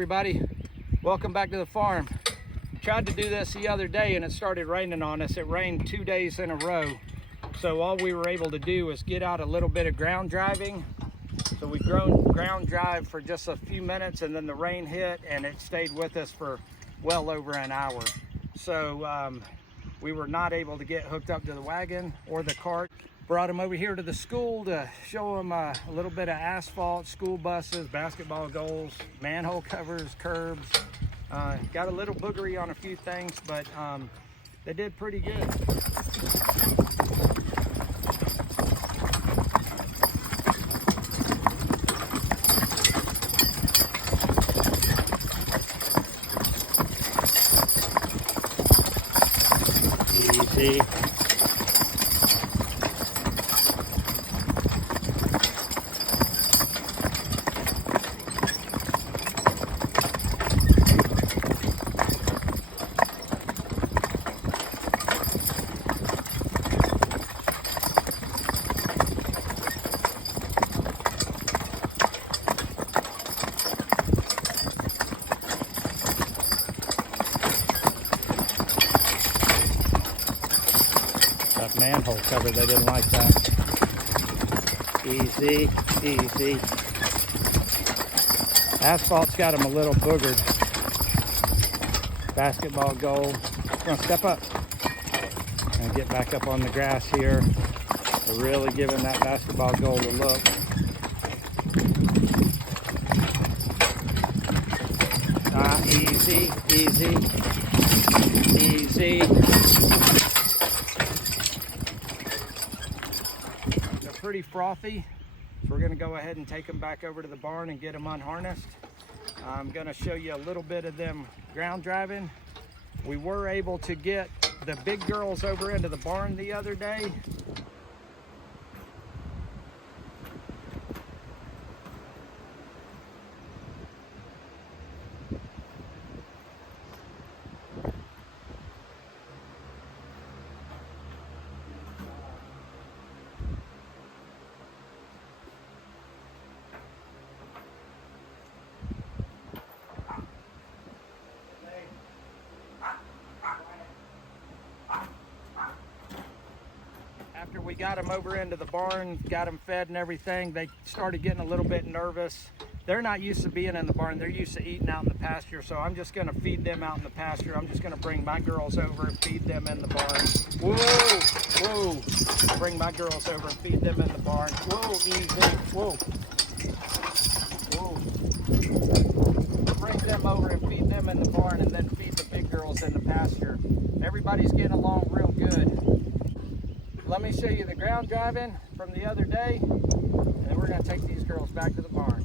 everybody. Welcome back to the farm. Tried to do this the other day and it started raining on us. It rained 2 days in a row. So all we were able to do was get out a little bit of ground driving. So we ground drive for just a few minutes and then the rain hit and it stayed with us for well over an hour. So we were not able to get hooked up to the wagon or the cart. Brought them over here to the school to show them a little bit of asphalt, school buses, basketball goals, manhole covers, curbs. Got a little boogery on a few things, but they did pretty good. Easy. That manhole cover, they didn't like that. Easy, easy. Asphalt's got them a little boogered. Basketball goal. Come on, step up. And get back up on the grass here. We're really giving that basketball goal a look. Easy, easy, easy. Pretty frothy, so we're going to go ahead and take them back over to the barn and get them unharnessed. I'm going to show you a little bit of them ground driving. We were able to get the big girls over into the barn the other day. After we got them over into the barn, got them fed and everything, they started getting a little bit nervous. They're not used to being in the barn. They're used to eating out in the pasture, so I'm just gonna feed them out in the pasture. I'm just gonna bring my girls over and feed them in the barn. Whoa, whoa. Bring my girls over and feed them in the barn. Whoa, easy, whoa. Whoa. Bring them over and feed them in the barn and then feed the big girls in the pasture. Everybody's getting along real good. Let me show you the ground driving from the other day, and then we're going to take these girls back to the barn.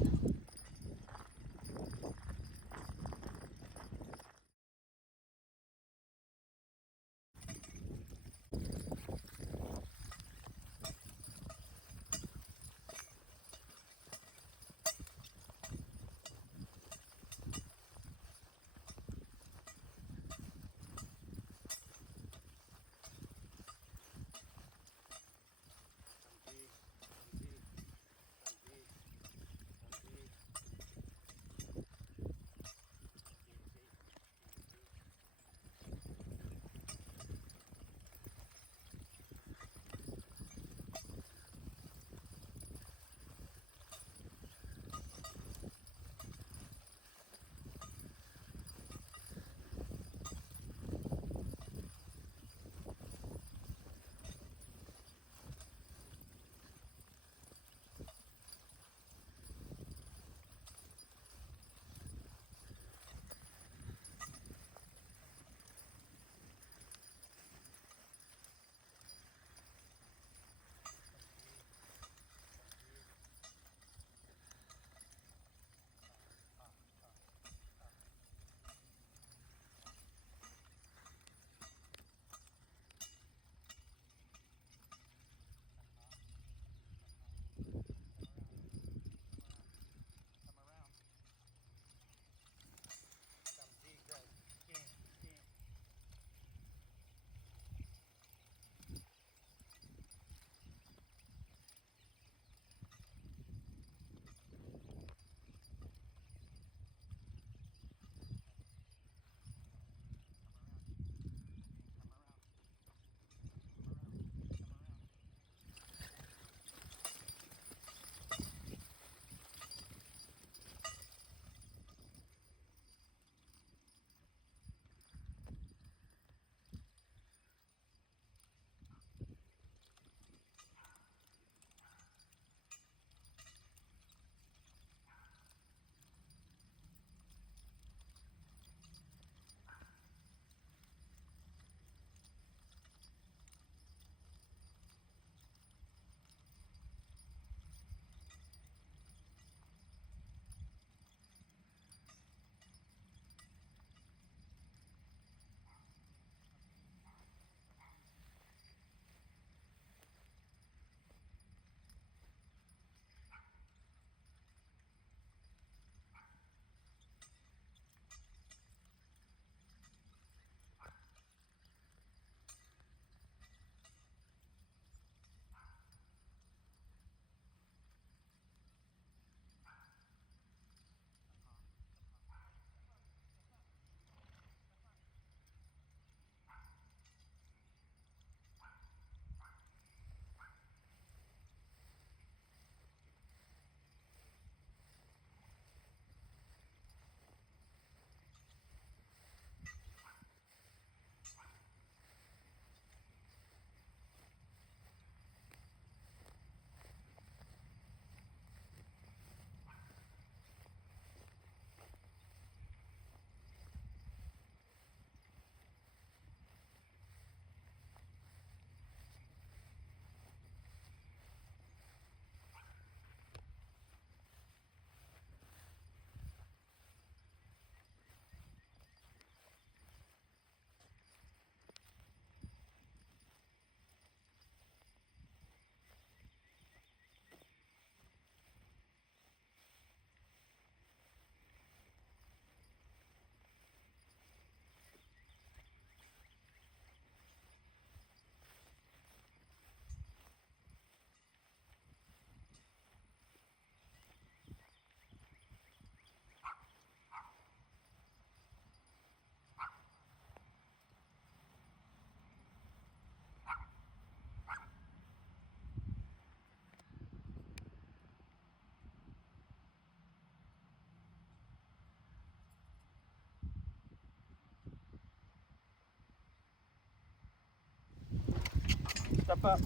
up.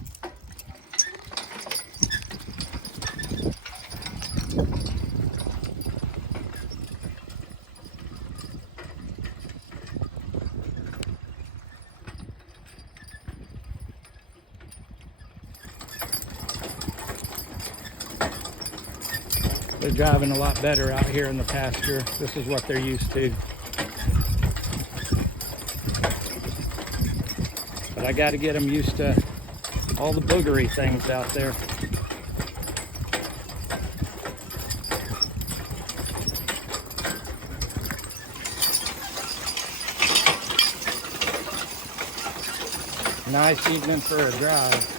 They're driving a lot better out here in the pasture. This is what they're used to. But I got to get them used to all the boogery things out there. Nice evening for a drive.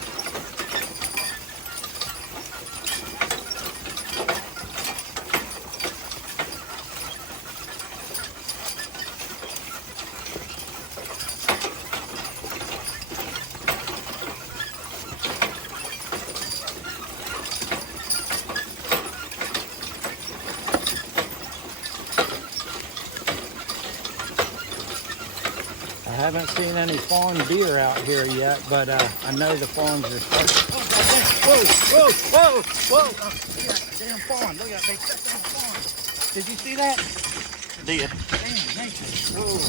I haven't seen any fawn deer out here yet, but I know the fawns are starting. Oh, whoa, whoa, whoa, whoa. Oh, look at that damn fawn. Look at that big damn fawn. Did you see that? I did. Damn, nature. Whoa.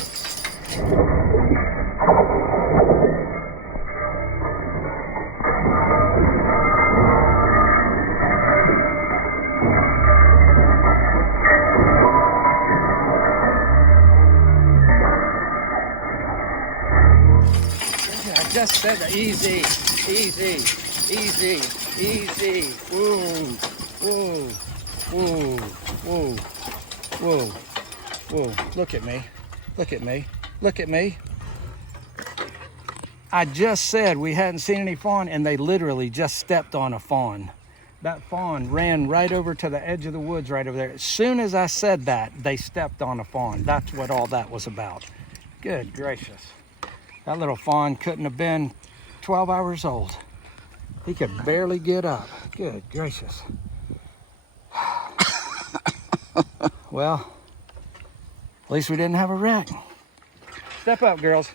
Just said that. Easy, easy, easy, easy. Whoa, whoa, whoa, whoa, whoa, whoa. Look at me. Look at me. Look at me. I just said we hadn't seen any fawn, and they literally just stepped on a fawn. That fawn ran right over to the edge of the woods right over there. As soon as I said that, they stepped on a fawn. That's what all that was about. Good gracious. That little fawn couldn't have been 12 hours old. He could barely get up. Good gracious. Well, at least we didn't have a wreck. Step up, girls.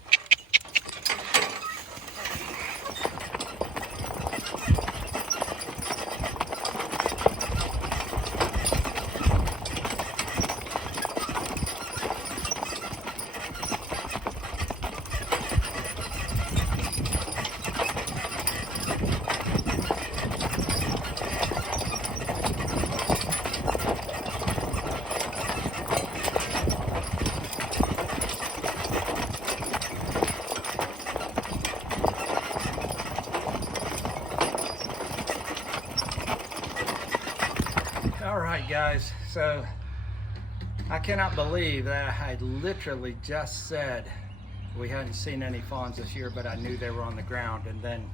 All right, guys, so I cannot believe that I literally just said we hadn't seen any fawns this year, but I knew they were on the ground, and then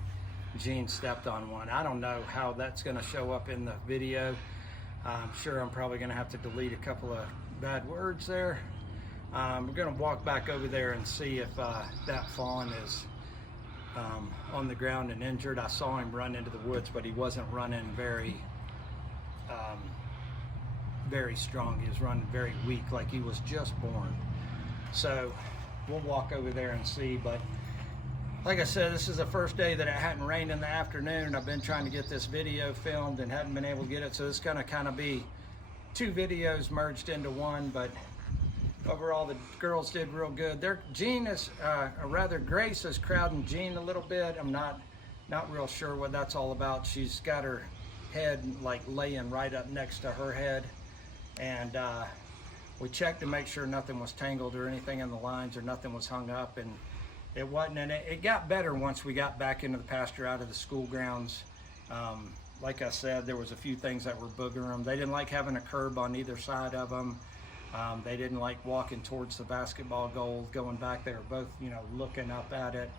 Jean stepped on one. I don't know how that's going to show up in the video. I'm sure I'm probably going to have to delete a couple of bad words there. We're going to walk back over there and see if that fawn is on the ground and injured. I saw him run into the woods, but he wasn't running very strong. He was running very weak, like he was just born. So we'll walk over there and see. But like I said, this is the first day that it hadn't rained in the afternoon. I've been trying to get this video filmed and hadn't been able to get it, so it's gonna kind of be two videos merged into one. But overall, the girls did real good. Jean is Grace is crowding Jean a little bit. I'm not real sure what that's all about. She's got her head like laying right up next to her head, and we checked to make sure nothing was tangled or anything in the lines or nothing was hung up, and it wasn't. And it got better once we got back into the pasture out of the school grounds. Like I said, there was a few things that were boogering them. They didn't like having a curb on either side of them. They didn't like walking towards the basketball goal, going back. They were both, looking up at it.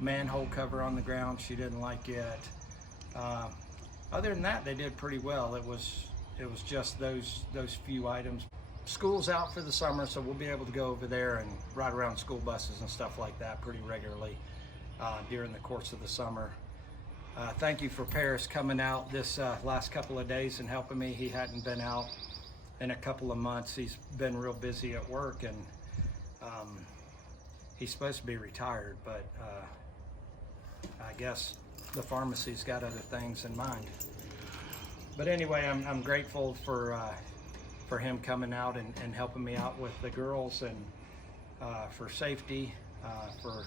Manhole cover on the ground, she didn't like it. Other than that, they did pretty well. It was just those few items. School's out for the summer, so we'll be able to go over there and ride around school buses and stuff like that pretty regularly during the course of the summer. Thank you for Paris coming out this last couple of days and helping me. He hadn't been out in a couple of months. He's been real busy at work, and he's supposed to be retired, but I guess the pharmacy's got other things in mind. But anyway, I'm grateful for him coming out and helping me out with the girls, and for safety, for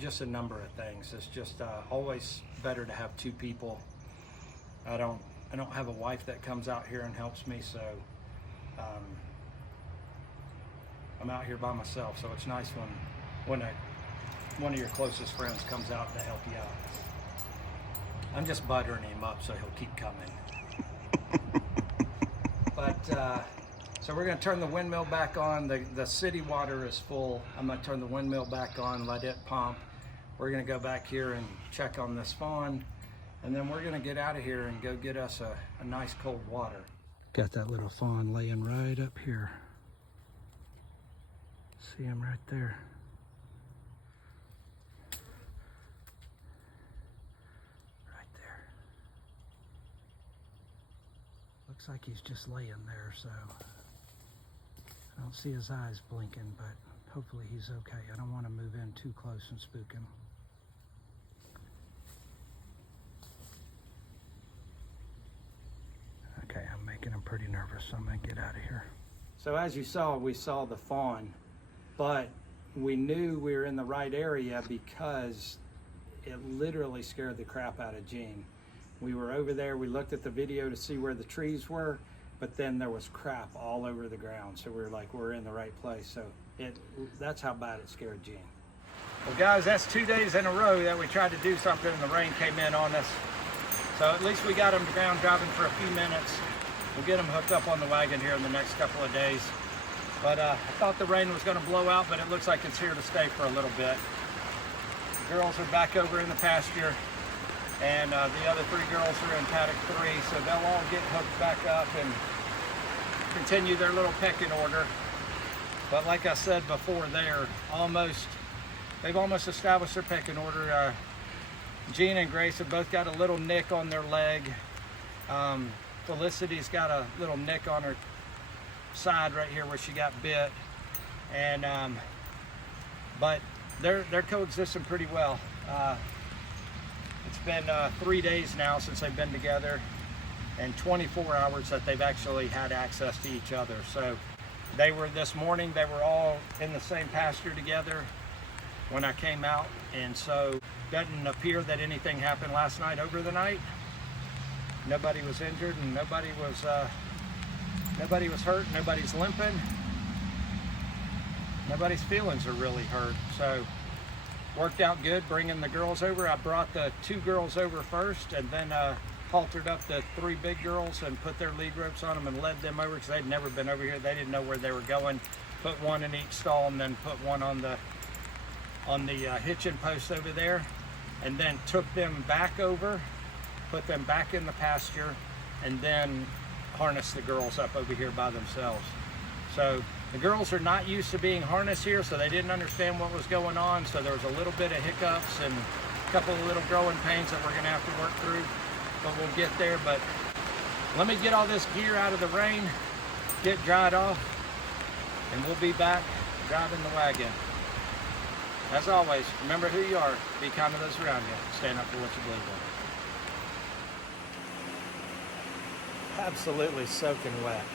just a number of things. It's just always better to have two people. I don't have a wife that comes out here and helps me, so I'm out here by myself. So it's nice when one of your closest friends comes out to help you out. I'm just buttering him up so he'll keep coming. But so we're going to turn the windmill back on. The city water is full. I'm going to turn the windmill back on, let it pump. We're going to go back here and check on this fawn, and then we're going to get out of here and go get us a nice cold water. Got that little fawn laying right up here. See him right there. Right there. Looks like he's just laying there, so I don't see his eyes blinking, but hopefully he's okay. I don't want to move in too close and spook him. Okay, I'm making him pretty nervous, so I'm gonna get out of here. So as you saw, we saw the fawn, but we knew we were in the right area because it literally scared the crap out of Gene. We were over there, we looked at the video to see where the trees were, but then there was crap all over the ground. So we were like, we're in the right place. So that's how bad it scared Gene. Well guys, that's 2 days in a row that we tried to do something and the rain came in on us. So at least we got him ground driving for a few minutes. We'll get him hooked up on the wagon here in the next couple of days. But I thought the rain was gonna blow out, but it looks like it's here to stay for a little bit. The girls are back over in the pasture, and the other 3 girls are in paddock 3, so they'll all get hooked back up and continue their little pecking order. But like I said before, they've almost established their pecking order. Gene and Grace have both got a little nick on their leg. Felicity's got a little nick on her side right here where she got bit, and but they're coexisting pretty well. It's been 3 days now since they've been together, and 24 hours that they've actually had access to each other. So this morning they were all in the same pasture together when I came out, and so doesn't appear that anything happened last night over the night. Nobody was injured, and nobody was hurt. Nobody's limping. Nobody's feelings are really hurt. So worked out good bringing the girls over. I brought the 2 girls over first, and then haltered up the 3 big girls and put their lead ropes on them and led them over because they'd never been over here. They didn't know where they were going. Put one in each stall and then put one on the hitching post over there, and then took them back over, put them back in the pasture, and then harnessed the girls up over here by themselves. So the girls are not used to being harnessed here, so they didn't understand what was going on. So there was a little bit of hiccups and a couple of little growing pains that we're gonna have to work through, but we'll get there. But let me get all this gear out of the rain, get dried off, and we'll be back driving the wagon. As always, remember who you are, be kind to those around you, stand up for what you believe in. Absolutely soaking wet.